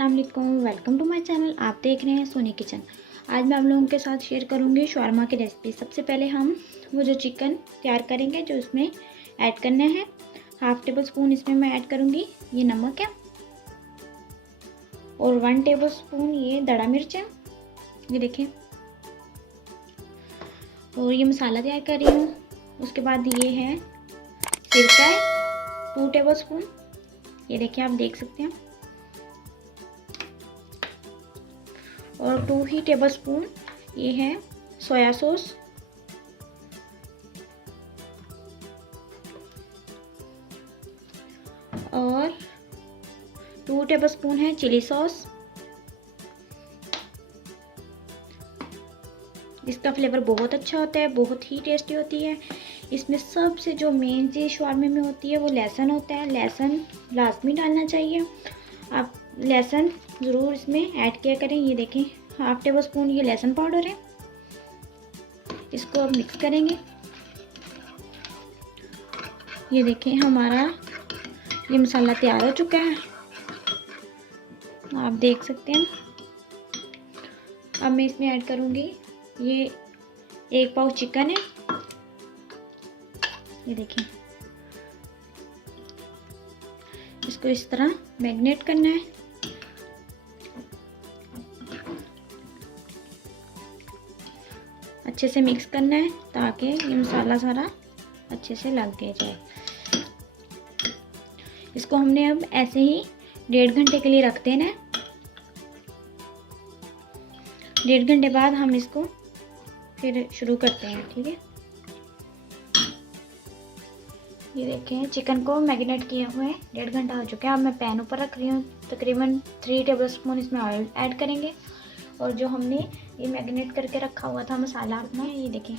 अस्सलाम वालेकुम, welcome to my channel. आप देख रहे हैं सोनी किचन। आज मैं आप लोगों के साथ शेयर करूंगी शवारमा की रेसिपी। सबसे पहले हम वो जो चिकन तैयार करेंगे जो इसमें ऐड करना है, 1/2 टेबल स्पून इसमें मैं ऐड करूंगी ये नमक है, और 1 टेबल स्पून ये दड़ा मिर्च है, ये देखें। और ये मसाला तैयार कर रही हूँ। उसके बाद ये है सिरका है 2 टेबल स्पून, ये देखिए आप देख सकते हैं। और 2 ही टेबल स्पून ये है सोया सॉस, और 2 टेबल स्पून है चिली सॉस। इसका फ्लेवर बहुत अच्छा होता है, बहुत ही टेस्टी होती है। इसमें सबसे जो मेन चीज़ शवारमे में होती है वो लहसुन होता है। लहसुन लाजमी डालना चाहिए। आप लहसुन ज़रूर इसमें ऐड किया करें। ये देखें 1/2 टेबल स्पून ये लहसुन पाउडर है। इसको अब मिक्स करेंगे। ये देखें हमारा ये मसाला तैयार हो चुका है, आप देख सकते हैं। अब मैं इसमें ऐड करूँगी ये 1 पाव चिकन है, ये देखें। इसको इस तरह मैरिनेट करना है। अच्छे से मिक्स करना है ताकि ये मसाला सारा अच्छे से लग गया जाए। इसको हमने अब ऐसे ही 1.5 घंटे के लिए रख देना है। 1.5 घंटे बाद हम इसको फिर शुरू करते हैं, ठीक है। ये देखें चिकन को मैरिनेट किए हुए 1.5 घंटा हो चुका है। अब मैं पैन ऊपर रख रही हूँ। तकरीबन 3 टेबल स्पून इसमें ऑयल ऐड करेंगे। और जो हमने ये मैरिनेट करके रखा हुआ था मसाला अपना, ये देखें।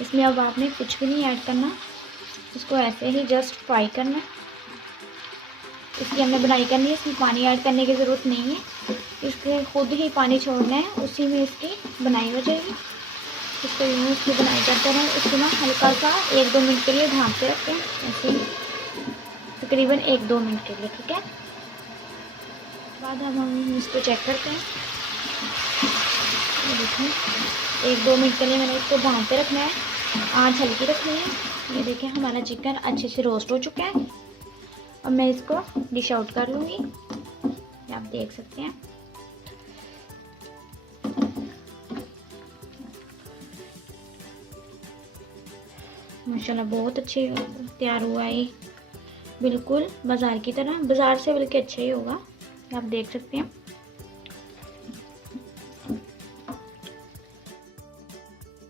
इसमें अब आपने कुछ भी नहीं ऐड करना, इसको ऐसे ही जस्ट फ्राई करना। इसकी हमने बनाई करनी है, इसमें पानी ऐड करने की ज़रूरत नहीं है। इसके खुद ही पानी छोड़ना है, उसी में इसकी बनाई हो जाएगी। इसको यूँ इसकी बनाई करते रहें। इसको ना हल्का सा 1-2 मिनट के लिए ढाँपते रखते हैं, ऐसे ही तकरीबन 1-2 मिनट के लिए, ठीक है। बाद हम इसको चेक करते हैं। ये देखें 1-2 मिनट के लिए मैंने इसको ढाँपते रखना है, आँच हल्की रखनी है। ये देखें हमारा चिकन अच्छे से रोस्ट हो चुका है। अब मैं इसको डिश आउट कर लूँगी, आप देख सकते हैं। माशाल्लाह बहुत अच्छे तैयार हुआ है, बिल्कुल बाज़ार की तरह, बाज़ार से बल्कि अच्छा ही होगा, आप देख सकते हैं।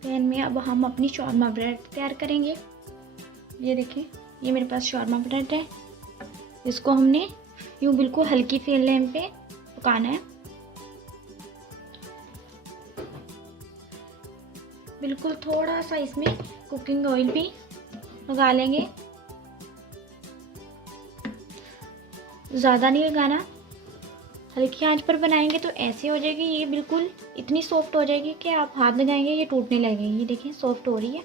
पैन में अब हम अपनी शवारमा ब्रेड तैयार करेंगे। ये देखें ये मेरे पास शवारमा ब्रेड है। इसको हमने यूँ बिल्कुल हल्की फ्लेम पे पकाना है। बिल्कुल थोड़ा सा इसमें कुकिंग ऑयल भी लगा लेंगे, ज़्यादा नहीं लगाना। हल्की आंच पर बनाएंगे तो ऐसे हो जाएगी, ये बिल्कुल इतनी सॉफ्ट हो जाएगी कि आप हाथ लगाएंगे ये टूटने लगेगी। ये देखें सॉफ्ट हो रही है।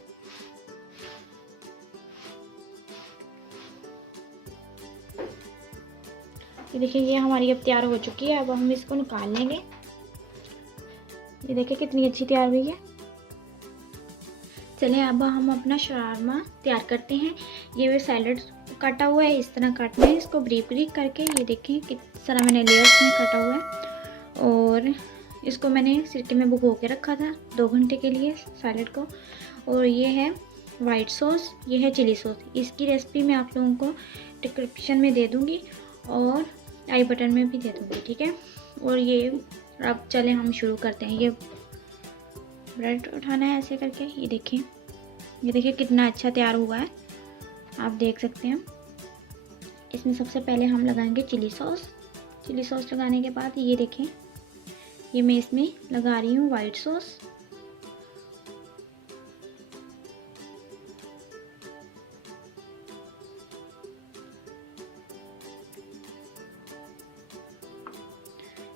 ये देखिए ये हमारी अब तैयार हो चुकी है। अब हम इसको निकाल लेंगे। ये देखिए कितनी अच्छी तैयार हुई है। चलिए अब हम अपना शवारमा तैयार करते हैं। ये सैलड काटा हुआ है, इस तरह काटना है इसको ब्रीक ब्रीक करके। ये देखें किस तरह मैंने लेयर्स में काटा हुआ है। और इसको मैंने सिरके में भिगो के रखा था 2 घंटे के लिए सैलड को। और ये है वाइट सॉस, ये है चिली सॉस। इसकी रेसिपी मैं आप लोगों को डिस्क्रिप्शन में दे दूँगी और आई बटन में भी दे दूँगी, ठीक है। और ये अब चले हम शुरू करते हैं। ये ब्रेड उठाना है ऐसे करके। ये देखिए कितना अच्छा तैयार हुआ है, आप देख सकते हैं। इसमें सबसे पहले हम लगाएंगे चिली सॉस। चिली सॉस लगाने के बाद ये देखें ये मैं इसमें लगा रही हूँ वाइट सॉस।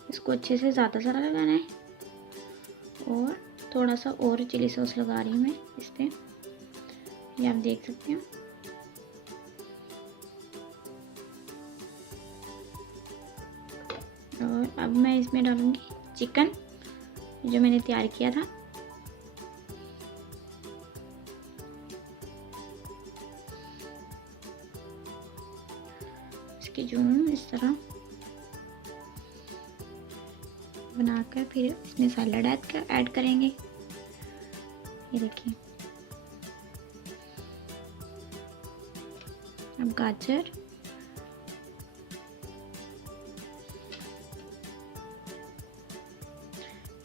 इसको अच्छे से ज़्यादा सारा लगाना है। और थोड़ा सा और चिली सॉस लगा रही हूँ मैं इस पर, ये आप देख सकते हैं। और अब मैं इसमें डालूँगी चिकन जो मैंने तैयार किया था। इसकी जो इस तरह बनाकर फिर इसमें सैलड ऐड करेंगे। ये देखिए, अब गाजर,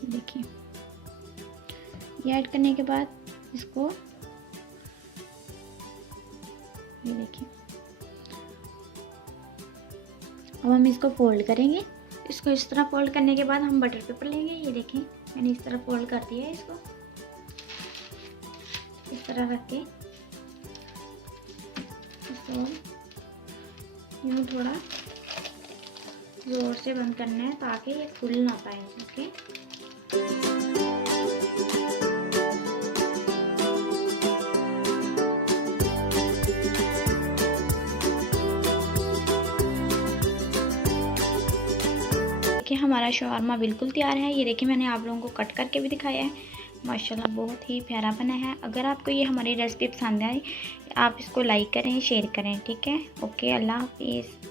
ये देखिए, ये ऐड करने के बाद इसको, ये देखिए, अब हम इसको फोल्ड करेंगे। इसको इस तरह फोल्ड करने के बाद हम बटर पेपर लेंगे। ये देखिए, मैंने इस तरह फोल्ड कर दिया है। इसको इस तरह रख के इसको यूँ थोड़ा ज़ोर से बंद करना है ताकि ये फूल ना पाए। ओके, देखिए हमारा शवारमा बिल्कुल तैयार है। ये देखिए, मैंने आप लोगों को कट करके भी दिखाया है। माशाल्लाह बहुत ही प्यारा बना है। अगर आपको ये हमारी रेसिपी पसंद आए, आप इसको लाइक करें, शेयर करें। ठीक है, ओके, अल्लाह हाफिज़।